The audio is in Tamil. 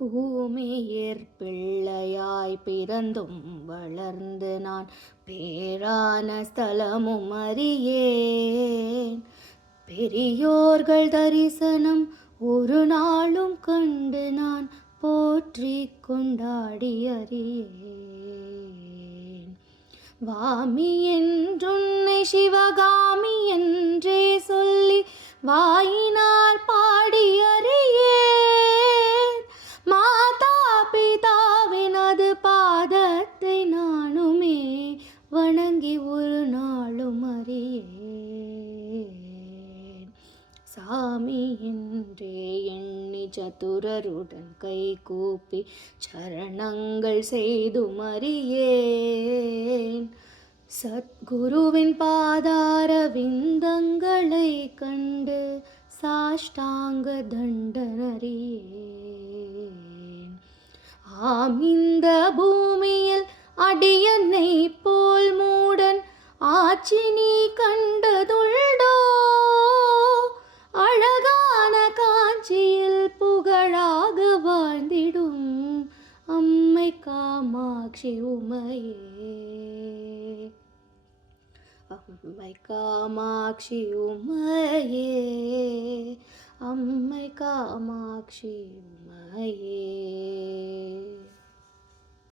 பூமியிற் பிள்ளையாய் பிறந்தும் வளர்ந்து நான் பேரான ஸ்தலமும் அறியேன். பெரியோர்கள் தரிசனம் ஒரு நாளும் கண்டு நான் போற்றி கொண்டாடி அறியேன். வாமி என்றுன்னை சிவகாமி என்றே சொல்லி வாயினார் பாடி அறியேன். மாதா பிதாவினது பாதத்தை நானுமே வணங்கி ஒரு நாளும் அறியேன். சாமி என்றே எண்ணி சதுரருடன் கை கூப்பி சரணங்கள் செய்தும் அறியேன். சத்குருவின் பாதார விந்தங்களை கண்டு சாஷ்டாங்க தண்டனறியேன். இந்த பூமியில் அடியனை போல் மூடன் ஆட்சி நீ கண்டதுள்ளோ? அழகான காஞ்சியில் புகழாக வாழ்ந்திடும் அம்மை காமாட்சி உமையே. அம்மை காமாட்சி உமையே, அம்மை காமாட்சி உமையே.